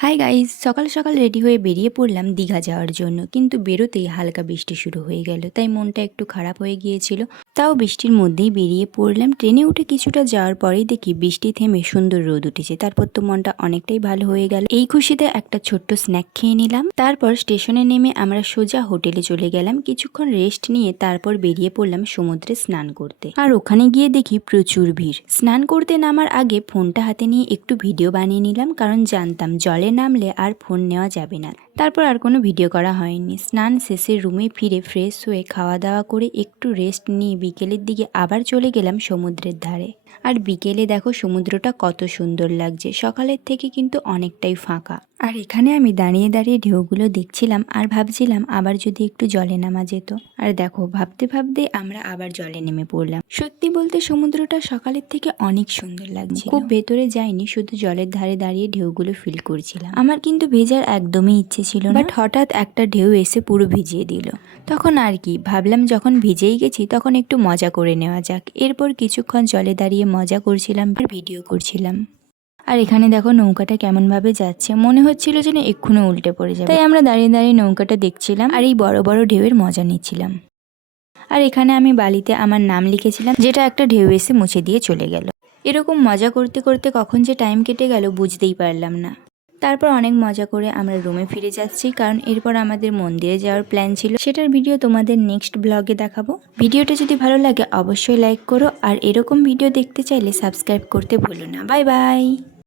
Hi guys, সকাল সকাল ready হয়ে বেরিয়ে পড়লাম দীঘা যাওয়ার জন্য, কিন্তু বেরোতেই হালকা বৃষ্টি শুরু হয়ে গেল, তাই মনটা একটু খারাপ হয়ে গিয়েছিল। তাও বৃষ্টির মধ্যেই বেরিয়ে পড়লাম। ট্রেনে উঠে কিছুটা যাওয়ার পরেই দেখি বৃষ্টি থেমে সুন্দর রোদ উঠেছে। তারপর তো মনটা অনেকটাই ভালো হয়ে গেল। এই খুশিতে একটা ছোট্ট স্ন্যাক খেয়ে নিলাম। তারপর স্টেশনে নেমে আমরা সোজা হোটেলে চলে গেলাম। কিছুক্ষণ রেস্ট নিয়ে তারপর বেরিয়ে পড়লাম সমুদ্রে স্নান করতে। আর ওখানে গিয়ে দেখি প্রচুর ভিড়। স্নান করতে নামার আগে ফোনটা হাতে নিয়ে একটু ভিডিও বানিয়ে নিলাম, কারণ জানতাম জলে নামলে আর ফোন নেওয়া যাবে না। তারপর আর কোনো ভিডিও করা হয়নি। স্নান শেষে রুমে ফিরে ফ্রেশ হয়ে খাওয়া দাওয়া করে একটু রেস্ট নিয়ে বিকেলের দিকে আবার চলে গেলাম সমুদ্রের ধারে। আর বিকেলে দেখো সমুদ্রটা কত সুন্দর লাগছে। সকালের থেকে কিন্তু অনেকটাই ফাঁকা। আর এখানে আমি দাঁড়িয়ে দাঁড়িয়ে ঢেউগুলো দেখছিলাম আর ভাবছিলাম আবার যদি একটু জলে নামা যেত। আর দেখো ভাবতে ভাবতে আমরা আবার জলে নেমে পড়লাম। সত্যি বলতে সমুদ্রটা সকালের থেকে অনেক সুন্দর লাগছে। খুব ভেতরে যাইনি, শুধু জলের ধারে দাঁড়িয়ে ঢেউগুলো ফিল করছিলাম। আমার কিন্তু ভেজার একদমই ইচ্ছে ছিল না, বাট হঠাৎ একটা ঢেউ এসে পুরো ভিজিয়ে দিল। তখন আর কি ভাবলাম, যখন ভিজেই গেছি তখন একটু মজা করে নেওয়া যাক। এরপর কিছুক্ষণ জলে দাঁড়িয়ে মজা করছিলাম আর ভিডিও করছিলাম। আর এখানে দেখো নৌকাটা কেমন ভাবে যাচ্ছে, মনে হচ্ছিল যেন এক্ষুনি উল্টে পড়ে যাবে। তাই আমরা দাঁড়িয়ে দাঁড়িয়ে নৌকাটা দেখছিলাম আর এই বড় বড় ঢেউয়ের মজা নিচ্ছিলাম। আর এখানে আমি বালিতে আমার নাম লিখেছিলাম, যেটা একটা ঢেউ এসে মুছে দিয়ে চলে গেল। এরকম মজা করতে করতে কখন যে টাইম কেটে গেল বুঝতেই পারলাম না। তারপর অনেক মজা করে আমরা রুমে ফিরে যাচ্ছি, কারণ এরপর আমাদের মন্দিরে যাওয়ার প্ল্যান ছিল। সেটার ভিডিও তোমাদের নেক্সট ব্লগে দেখাবো। ভিডিওটা যদি ভালো লাগে অবশ্যই লাইক করো, আর এরকম ভিডিও দেখতে চাইলে সাবস্ক্রাইব করতে ভুলো না। Bye bye.